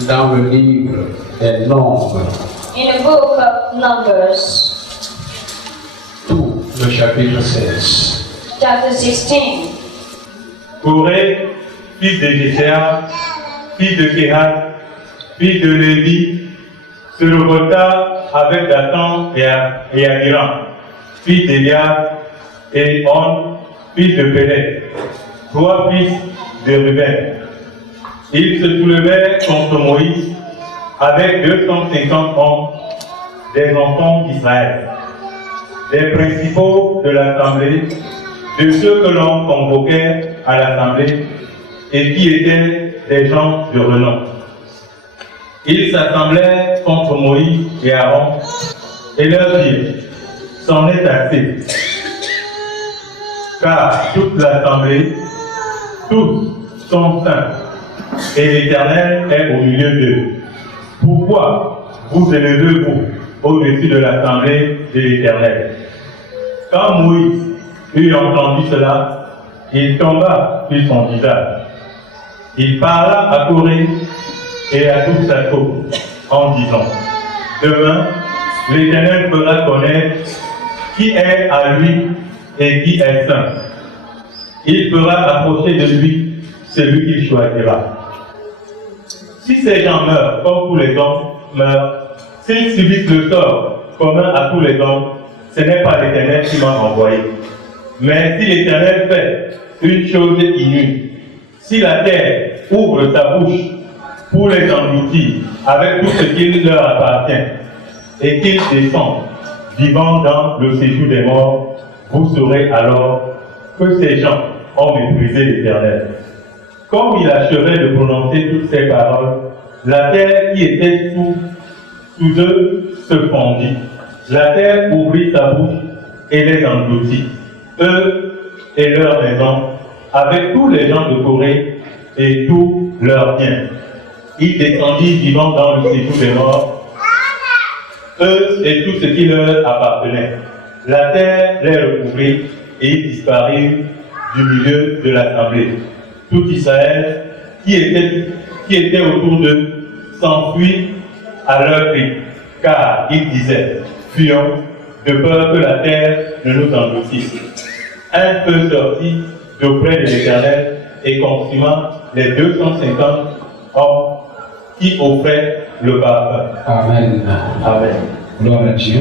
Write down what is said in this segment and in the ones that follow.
dans le livre des Nombres, in the book of Numbers, tout le chapitre 16. chapter 16. Corée, fils de Jézéa, fils de Kéhat, fils de Lévi, se révolta avec Dathan et Abiram, fils d'Eliab, et On, fils de Pélec, 3 fils de Ruben. Ils se soulevaient contre Moïse avec 250 hommes, des enfants d'Israël, les principaux de l'assemblée, de ceux que l'on convoquait à l'assemblée et qui étaient des gens de renom. Ils s'assemblaient contre Moïse et Aaron et leur dirent: c'en est assez, car toute l'assemblée, tous sont saints, et l'Éternel est au milieu d'eux. Pourquoi vous élevez-vous au-dessus de l'assemblée de l'Éternel? Quand Moïse eut entendu cela, il tomba sur son visage. Il parla à Corée et à toute sa troupe en disant: demain, l'Éternel fera connaître qui est à lui et qui est saint. Il fera approcher de lui celui qu'il choisira. Si ces gens meurent comme tous les hommes meurent, s'ils subissent le sort commun à tous les hommes, ce n'est pas l'Éternel qui m'a envoyé. Mais si l'Éternel fait une chose inouïe, si la terre ouvre sa bouche pour les engloutir avec tout ce qui leur appartient, et qu'ils descendent vivant dans le séjour des morts, vous saurez alors que ces gens ont méprisé l'Éternel. Comme il achevait de prononcer toutes ces paroles, la terre qui était sous eux se fendit. La terre ouvrit sa bouche et les engloutit, eux et leurs maisons, avec tous les gens de Corée et tous leurs biens. Ils descendirent vivant dans le séjour des morts, eux et tout ce qui leur appartenait. La terre les recouvrit et ils disparurent du milieu de l'assemblée. Tout Israël qui était autour d'eux s'enfuit à leur cri, car ils disaient: fuyons, de peur que la terre ne nous engloutisse. Un feu sortit d'auprès de l'Éternel et consuma les 250 hommes qui offraient le parfum. Amen. Amen. Gloire à Dieu.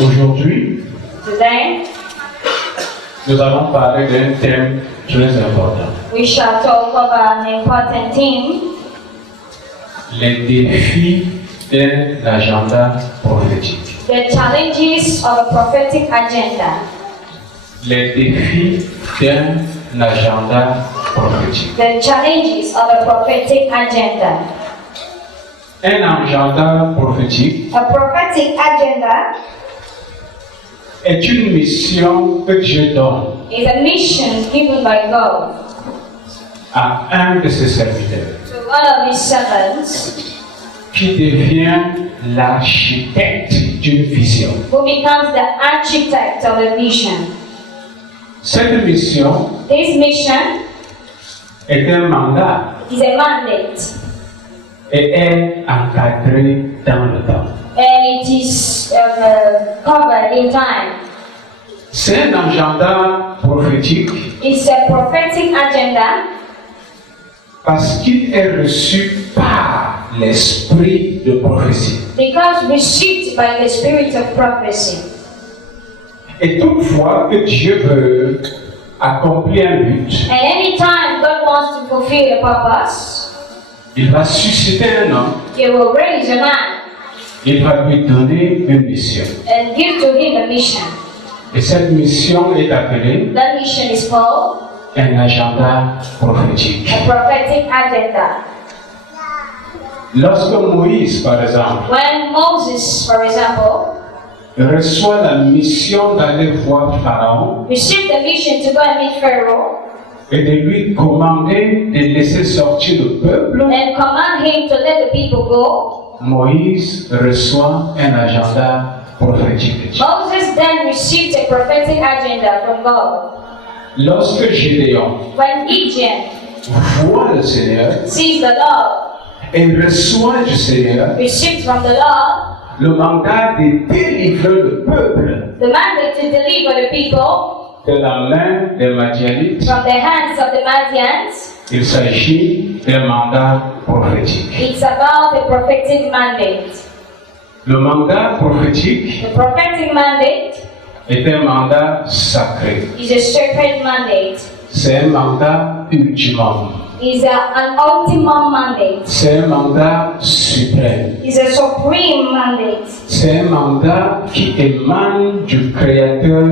Aujourd'hui, Today, nous allons parler d'un thème très important. we shall talk about an important theme: Les défis d'un agenda prophétique. the challenges of a prophetic agenda. Les défis d'un agenda prophétique. The challenges of a prophetic agenda. Un agenda prophétique A prophetic agenda est une mission que Dieu donne is a mission given by God à un de ses serviteurs to one of his servants qui devient l'architecte d'une vision. who becomes the architect of the vision. Cette mission This mission est un mandat is a mandate et est encadrée dans le temps. and it is covered in time. C'est un agenda prophétique It's a prophetic agenda parce qu'il est reçu par l'esprit de prophétie. because received by the spirit of prophecy. Et toutefois que Dieu veut accomplir un but, And anytime God wants to fulfill a purpose, il va susciter un homme, He will raise a man il va lui donner une mission. and give to him a mission. Et cette mission est appelée That mission is called un agenda prophétique. a prophetic agenda. Lorsque Moïse, par exemple, When Moses, for example, reçoit la mission d'aller voir Pharaon received the mission to go and meet Pharaoh et de lui commander de laisser sortir le peuple, and command him to let the people go, Moïse reçoit un agenda prophétique de Dieu. Moses then received a prophetic agenda from God. Lorsque Gédéon When Gideon voit le Seigneur sees the Lord, et reçoit du Seigneur receives from the Lord le mandat de délivrer le peuple the mandate to deliver the people de la main des Madianites. from the hands of the Madians. Il s'agit d'un mandat prophétique. It's about a prophetic mandate. Le mandat prophétique The prophetic mandate est un mandat sacré. is a sacred mandate. C'est un mandat ultimum. Is an ultimate mandate. C'est un mandat suprême. Is a supreme mandate. C'est un mandat qui émane du Créateur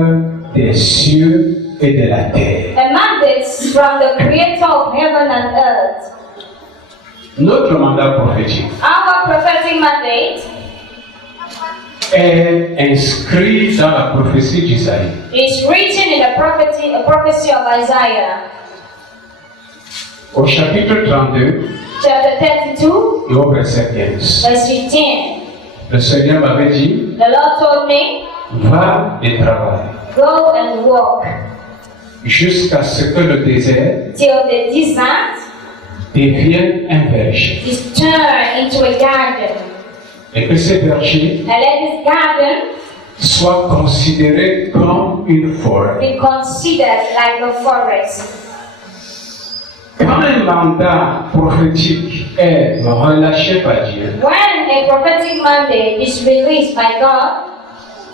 des cieux et de la terre. A mandate from the Creator of heaven and earth. Notre mandat prophétique Our prophetic mandate est inscrit dans la prophétie d'Isaïe. is written in the prophecy of Isaiah, Au chapitre 32 chapter 32, et au verset 15. verse 15. Le Seigneur m'avait dit, The Lord told me, va et travaille go and walk jusqu'à ce que le désert till the desert devienne un verger. is turned into a garden. Et que ce verger And let this garden soit considéré comme une forêt. be considered like a forest. Quand un mandat prophétique est relâché par Dieu, When a prophetic mandate is released by God,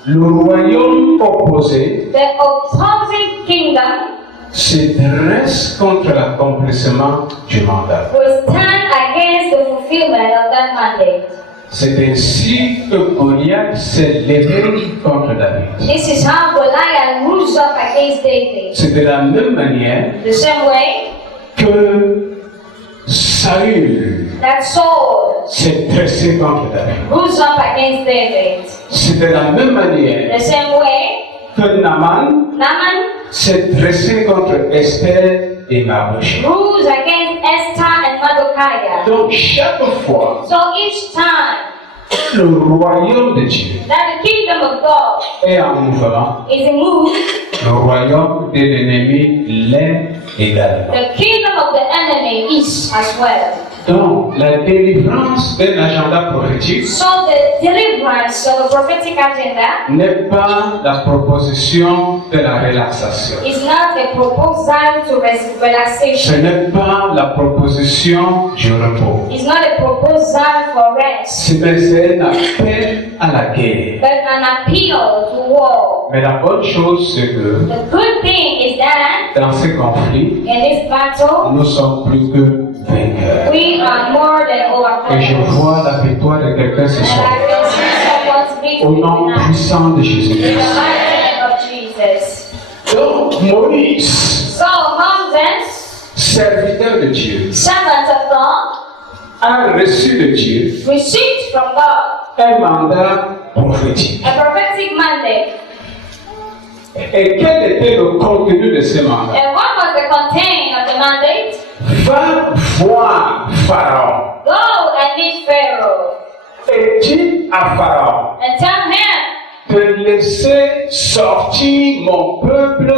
le royaume opposé the opposing kingdom se dresse contre l'accomplissement du mandat. will stand against the fulfillment of that mandate. C'est ainsi que Goliath s'est levé contre David. This is how Goliath rose up against David. C'est de la même manière The same way que Saül that Saul s'est dressé contre David. rose up against David. C'est de la même manière The same way que Naaman Naaman s'est dressé contre Esther et Mardochée. rose against Esther and Mordecai. Donc chaque fois So each time le royaume de Dieu that the kingdom of God est en mouvement, is in move, le royaume de l'ennemi l'est également. the kingdom of the enemy is as well. Donc la délivrance d'un agenda prophétique So the deliverance of a prophetic agenda n'est pas la proposition de la relaxation. is not a proposal to Ce relaxation. n'est pas la proposition du repos. It's not a proposal for rest, C'est un appel à la guerre. but an appeal to war. Mais la bonne chose, c'est que The good thing is that dans ces conflits, in this battle, nous sommes plus que vainqueurs. we are more than Et je overcomers. vois la victoire de quelqu'un ce And soir. I can see someone's victory Au nom tonight. puissant de Jésus. In the mighty name of Jesus. Donc Moïse, So Moses, serviteur de Dieu, servant of God, a reçu de Dieu received from God un mandat prophétique. a prophetic mandate. Et quel était le contenu de ce mandat? And what was the content of the mandate? Va voir Pharaon Go and meet Pharaoh et dis à Pharaon and tell him de laisser sortir mon peuple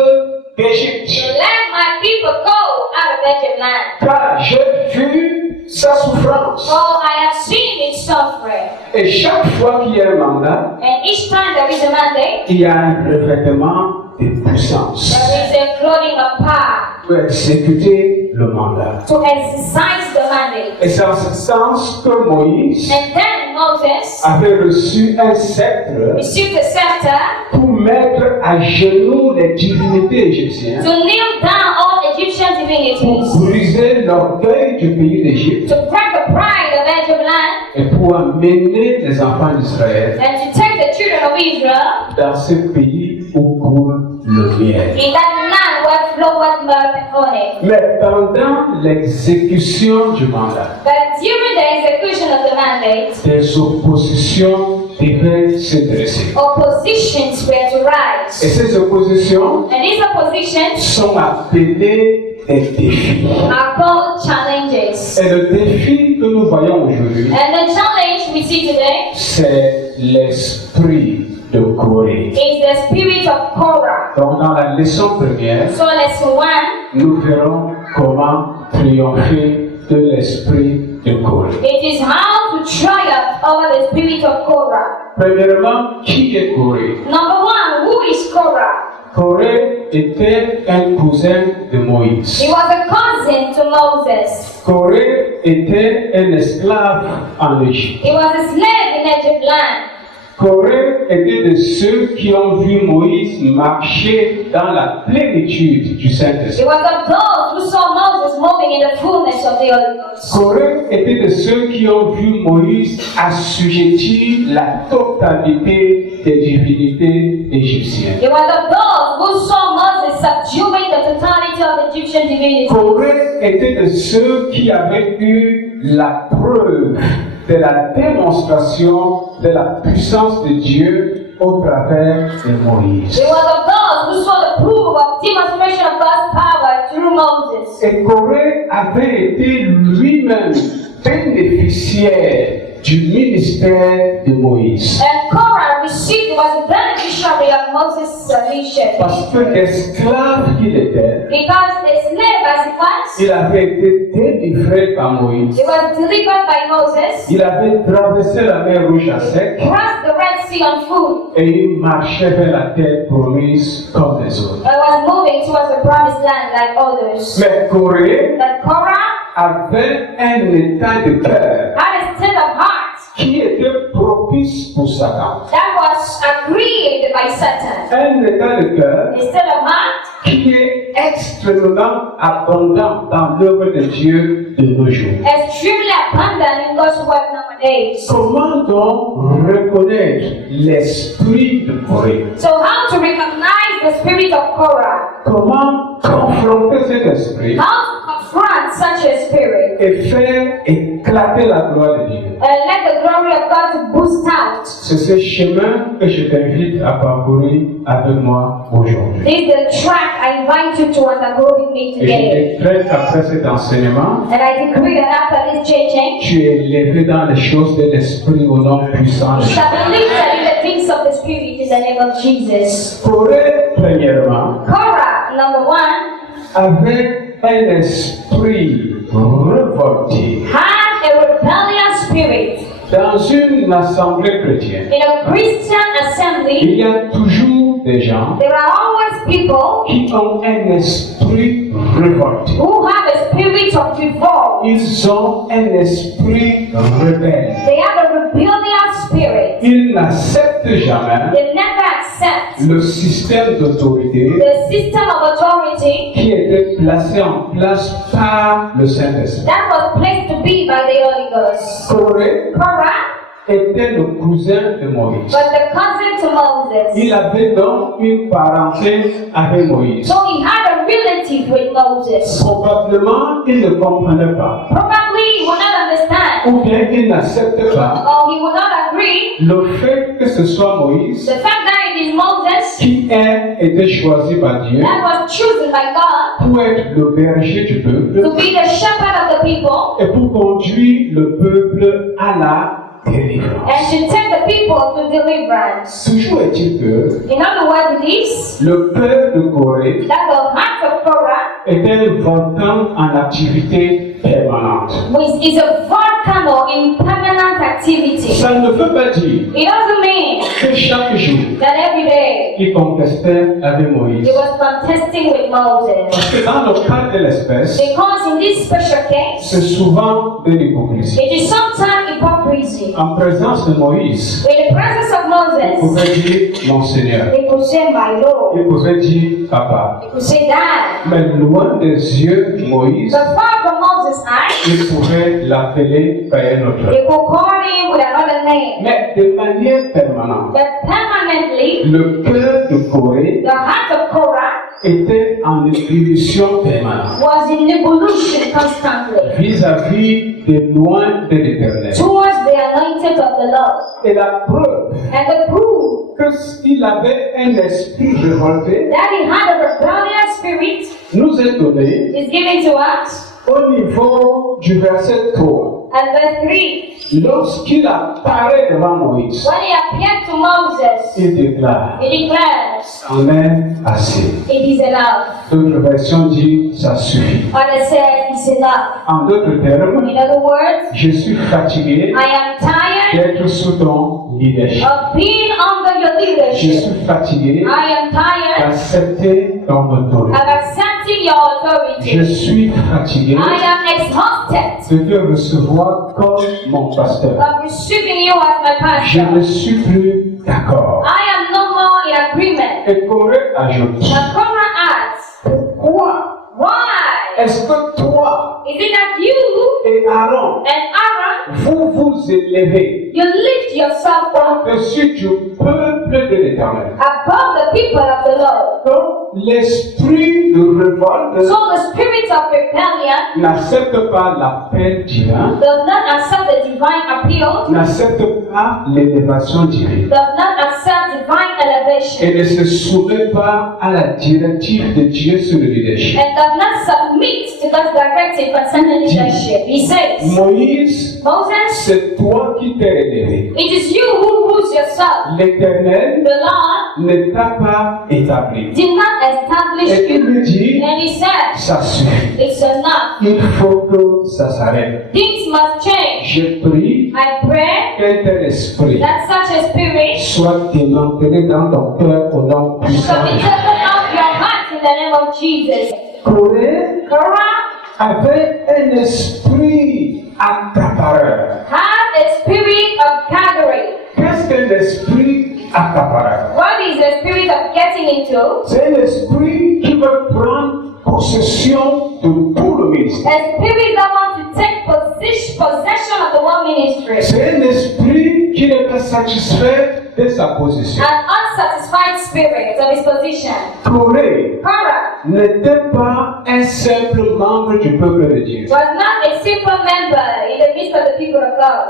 d'Égypte. to let my people go out of Egypt land. Car j'ai vu sa souffrance. For I have seen its suffering. Et chaque fois qu'il y a un mandat, And each time there is a mandate, il y a un revêtement de puissance there is a clothing of power pour exécuter le mandat. to exercise the mandate. Et c'est en ce sens que Moïse And then Moses avait reçu un sceptre received the scepter pour mettre à genoux les divinités égyptiennes, to kneel down all Egyptian pour divinities, briser l'orgueil du pays d'Égypte to break the pride of Egypt land, et pour amener les enfants d'Israël and to take the children of Israel dans ce pays où coule le miel. in that land where floweth milk and honey. Mais pendant l'exécution du mandat, But during the execution of the mandate, des oppositions devaient se dresser. oppositions were to Et rise. ces oppositions And these oppositions sont appelées des défis. are called challenges. Et le défi que nous voyons aujourd'hui, And the challenge we see today c'est l'esprit de Corée. is the spirit of Korah. Donc dans la leçon première, So lesson 1, nous verrons comment triompher de l'esprit de Corée. It is how to triumph over the spirit of Korah. Premièrement, qui est Corée? Number one, who is Korah? Corée était un cousin de Moïse. He was a cousin to Moses. Corée était un esclave en Égypte. He was a slave in Egypt land. Corée était de ceux qui ont vu Moïse marcher dans la plénitude du He Saint-Esprit. was of those who saw Moses moving in the fullness of the Holy Ghost. Corée était de ceux qui ont vu Moïse assujettir la totalité des divinités égyptiennes. He was of those who saw Moses subduing the totality of Egyptian divinity. Corée était de ceux qui avaient eu la preuve de la démonstration de la puissance de Dieu au travers de Moïse. He was of those who saw the proof of demonstration of God's power through Moses. Et Corée avait été lui-même bénéficiaire du ministère de Moïse. And Korah received was a beneficiary of Moses' mission. Parce que l'esclave qu'il était, Because the slave as he was, il avait été délivré par Moïse. he was delivered by Moses, Il avait traversé la mer Rouge à sec crossed the Red Sea on foot, et il marchait vers la terre promise comme les autres. and was moving towards the promised land like others. Mais Corée But Korah avait un état de cœur had a state of heart qui était propice pour Satan. that was agreed by Satan. Un état de cœur A state of heart qui est extrêmement abondant dans l'œuvre de Dieu de nos jours. extremely abundant in God's work nowadays. Comment donc reconnaître l'esprit de Corée? So how to recognize the spirit of Korah? Comment confronter cet esprit How to confront such a spirit et faire éclater la gloire de Dieu? and let the glory of God to boost out? C'est ce chemin que je t'invite à parcourir avec moi aujourd'hui. This is the track I invite you to undergo with me Et je today. décrète après cet enseignement, And I decree that after this teaching, tu es élevé dans les choses de l'esprit au nom puissant de you Jésus. shall be lifted in the things of the Spirit in the name of Jesus. Corée, premièrement, Korah, number one, avait un esprit révolté. had a rebellious spirit. Dans une assemblée chrétienne, In a Christian assembly, il y a toujours des gens there are always people qui ont un esprit révolté. who have a spirit of revolt. Ils ont un esprit rebelle. They have a rebellious spirit. Ils n'acceptent jamais They never accept le système d'autorité the system of authority qui était placé en place par le Saint-Esprit. that was placed to be by the Holy Ghost. Corée Korah était le cousin de Moïse. was the cousin to Moses. Il avait donc une parenté avec Moïse. So he had a relative with Moses. Probablement, il ne comprenait pas. Probably he would not understand, Ou bien il n'acceptait pas or he would not agree, le fait que ce soit Moïse the fact that it is Moses qui ait été choisi par Dieu that was chosen by God pour être le berger du peuple to be the shepherd of the people et pour conduire le peuple à la délivrance. and to take the people to deliverance. Toujours est-il que In other words, it is le peuple de Corée that the heart of Korah était un volcan en activité permanente. is a volcano in permanent activity. Ça ne veut pas dire It doesn't mean que chaque jour, that every day il contestait avec Moïse. he was contesting with Moses. Parce que dans le cas de l'espèce, Because in this special case, c'est souvent de l'hypocrisie. it is sometimes hypocrisy. En présence de Moïse, In the presence of il Moses, pouvait dire mon Seigneur. they could say, my Lord. Il pouvait dire papa. They could say, Dad. Mais loin des yeux de Moïse, But far from Moses' eyes, il pouvait l'appeler par un autre. they could call him with another name. Mais de manière permanente, But permanently, le cœur de Corée the heart of Korah était en ébullition permanente was in evolution constantly vis-à-vis des loin de l'Éternel. towards the anointed of the Lord. Et la preuve And the proof qu'il avait un esprit révolté that he had a rebellious spirit nous est donnée is given to us au niveau du verset 3, And verse 3, lorsqu'il apparaît devant Moïse, when he appeared to Moses, il déclare, he declared, c'en est assez. it is enough. D'autres versions disent, ça suffit. Others said, it's enough. En d'autres termes, In other words, je suis fatigué I am tired d'être sous ton leadership. of being under your Je leadership. suis fatigué I am tired d'accepter ton autorité. of accepting your Je authority. suis fatigué I am exhausted de te recevoir comme mon pasteur. of receiving you as my Je pastor. ne suis plus d'accord. I am no more in agreement. Et Corée ajoute, But Korah asks, pourquoi why? est-ce que toi Is it that you et Aaron, and Aaron, vous vous élevez you lift yourself up au-dessus du peuple de l'Éternel? above the people of the Lord? Donc, l'esprit de révolte So the spirit of rebellion n'accepte pas l'appel divin, does not accept the divine appeal, n'accepte pas l'élévation divine does not accept divine elevation, et ne se soumet pas à la directive de Dieu sur le leadership. and does not submit to God's directive concerning leadership. He says, Moïse, Moses, c'est toi qui t'es élevé. it is you who rules yourself. L'Éternel The Lord ne t'a pas établi. did not establish Et il you. lui dit, And he said, ça suffit. it's enough. Il faut que ça s'arrête. Things must change. Je prie I pray qu'un tel esprit that such a spirit soit démantelé dans ton cœur au nom puissant shall de be Jésus. taken off your heart in the name of Jesus. Corée Korah avait un esprit accapareur. had a spirit of gathering. Qu'est-ce qu'un esprit accapareur? What is the spirit of getting into? C'est un esprit qui veut prendre possession de tout le ministère. A spirit that wants to take possession of the whole ministry. C'est un esprit qui n'est pas satisfait de sa position. An unsatisfied spirit of his position. Corée Korah n'était pas un simple membre du peuple de Dieu. was not a simple member in the midst of the people of God.